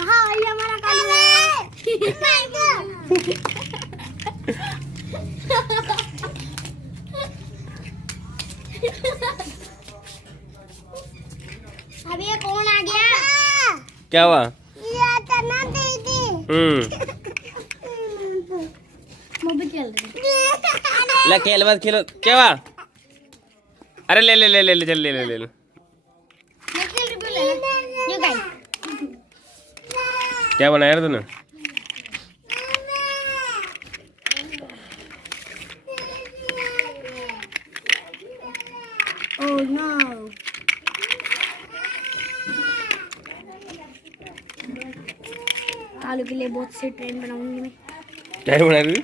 हाँ ये हमारा कालू है। अब ये कौन आ गया? क्या हुआ? ये तना दीदी। मोबाइल खेल रही। ले खेल मत खेलो। क्या हुआ? अरे ले ले ले ले ले चल ले ले ले ले। मैं खेल रही हूँ। ये गाइस। क्या बनाया रे तूने? Oh no. कालू के लिए बहुत से ट्रेन बनाऊंगी मैं। क्या बना रही?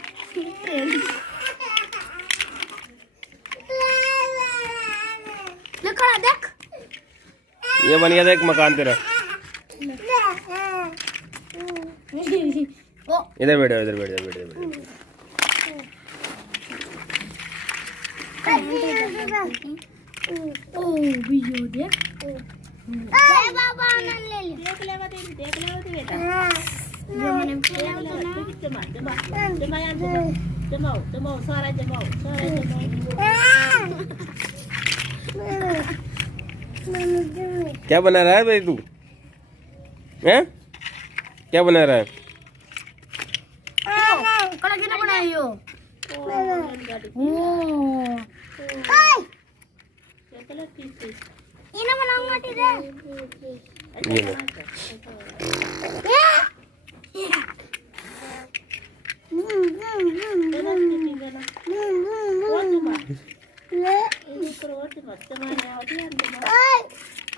ट्रेन। देखो देख। ये बन गया था एक मकान तेरा। ओ इधर बैठ जा इधर बैठ जा बैठ जा बैठ जा। ओ वीडियो देख। बाबा आनंद ले ले। देख ले बेटा। जो मैंने खेला जमाओ सारा जमाओ क्या बना रहा है भाई तू? हैं? क्या बना रहा है? कड़ा कितना बड़ा है यो? ओ ये ना बनाऊंगा तेरे। ये ले।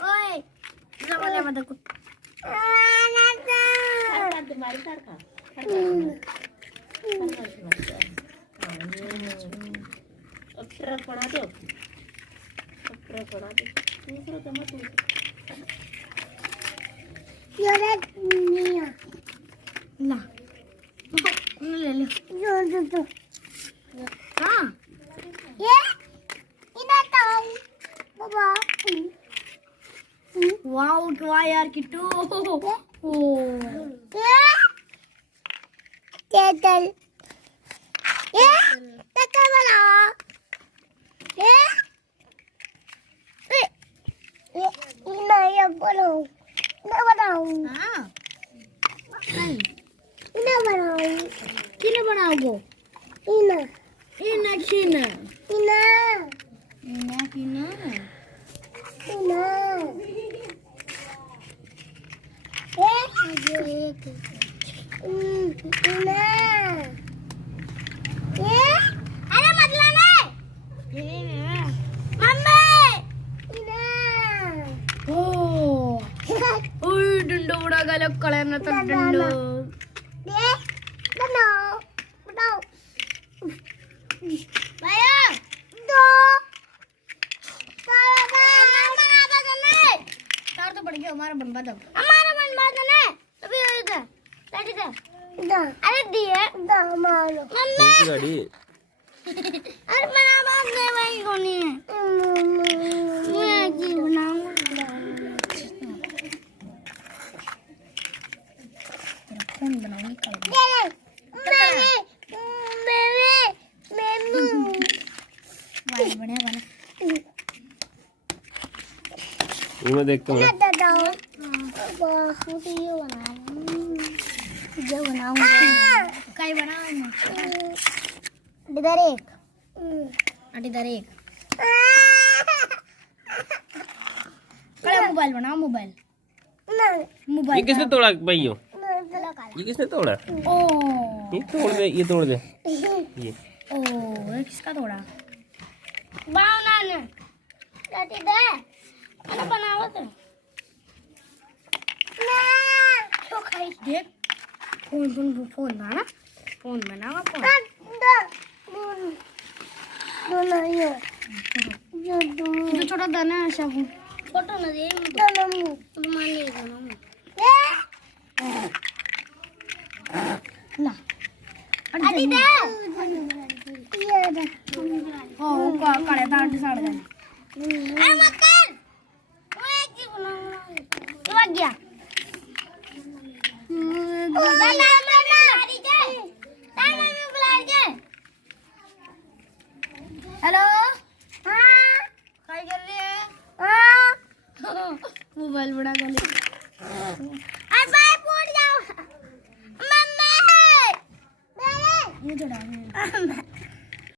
ओए जमाने मत को। अक्षर पढ़ा दो दूसरा जमा तू ला ले ले जो हाँ ये इधर तो बाबा वाओ क्या यार किट्टू ओ ये चल ये तक बना ये ये बनाओ ना बनाओ हाँ इना बनाओ किने बनाओगे इना इना किना इना इना किना इना इना ये अरे मत लाना मम्मी इना ओ ओए डंडो बड़ा गलत कलर ना तो डंडो दे बनाओ बनाओ भैया दो तार तो पड़ गया हमारा बनवा दो हमारा बनवा दो ना अभी इधर बैठ इधर अरे दिए दो मारो मम्मी गाड़ी। अरे मेरा बाप ने भाई कोनी है मैं की बनाऊं कौन बनाऊंगी कल वाह बढ़िया बना ये मैं देखता हूँ। जो बनाऊंगा कई बनाऊंगा इधर एक इधर एक मोबाइल बनाओ मोबाइल ये मोबाइल किसने तोड़ा भाइयों? ये किसने तोड़ा? ओ ये तोड़ दे ये तोड़ दे ये। ओ ये किसका तोड़ा? बावना ने लाठी दे अरे बनाओ तो ना तो खाई देख फोन बना फोन बनाओ फोन दो ये जो छोटा दाना है सब फोटो ना दे तो मान ले बनाऊं ला अरे दे ये दे ओ का काले दांत साड़ दे अरे मत कर वो एक ही बनाऊंगा गया हेलो हाँ क्या कर रही है हाँ मोबाइल बड़ा कर ले बाय फूट जाओ मम्मी ये चढ़ा